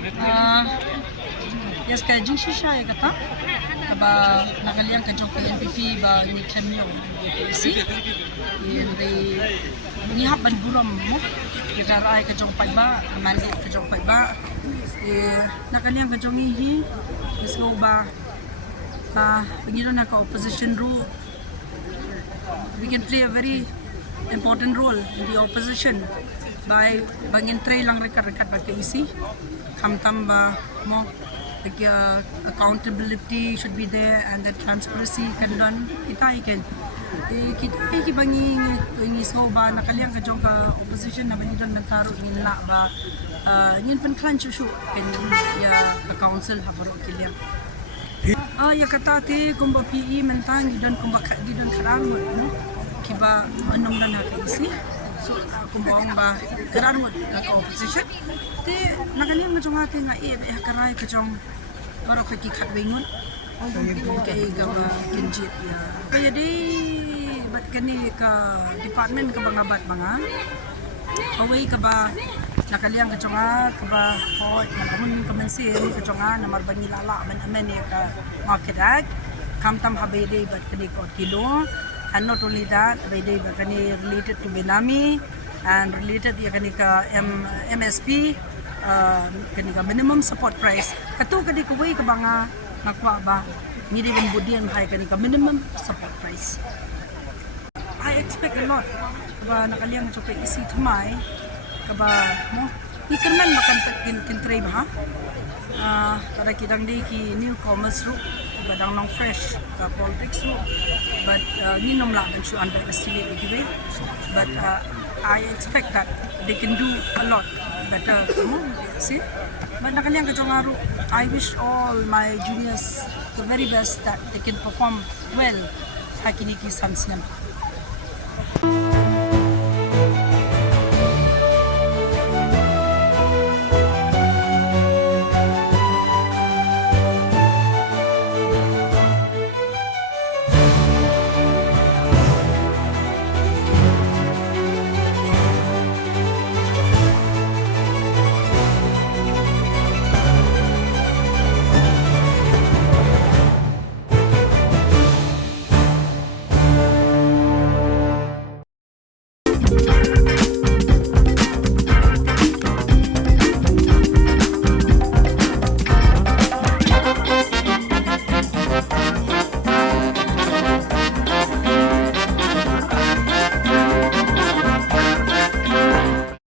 Ah, yes, kaya jing siya ya kata. Kaba nakaliang ka jong PNPP ba ni Kemyo APC. Ni haban buram mo. Kita rai ka jong pagba, mandate ka jong pagba. Nakaliang ka jong ihi. Gusto ba pagino na ka opposition role. We can play a very important role in the opposition by bangin tray lang rekat-rekat ba isi kamtam ba mo accountability should be there and the transparency can done kita bangin ini so ba nakaliang ka jong ka opposition na bangin don nagtaro nila ba ngin pan klan chu in ya ka council habaro kiliang ya kata ti kumba PE mentang gidon kumba gidon karan mo kiba anong na nakaisi so kumba ba karan mo ka opposition ti nakaliang mo jong ate nga karay ka jong baro ka kikat wingon kay gawa kinjit ya kaya di bat kani ka department ka mga away ka ba nakaliang ka jonga ka ba hoy nahun ka mansin ka jonga na marbangi lala man amen ya ka markedag kamtam habede bat kani ko kilo and not only that habede ba kani related to Benami and related ya kani ka MSP kani ka minimum support price kato kani ko way ka ba nga nakwa ba ngidi ben budian hay kani ka minimum support price. I expect a lot ba nakaliang so kay isi thamay kaba mo ikanman makantak kintray ba para kidang day ki newcomers ro badang nong fresh ka politics ro but nginom lang siya underestimate gibe but I expect that they can do a lot better mo see but nakaliang ka jongaro I wish all my juniors the very best that they can perform well hakiniki samsnam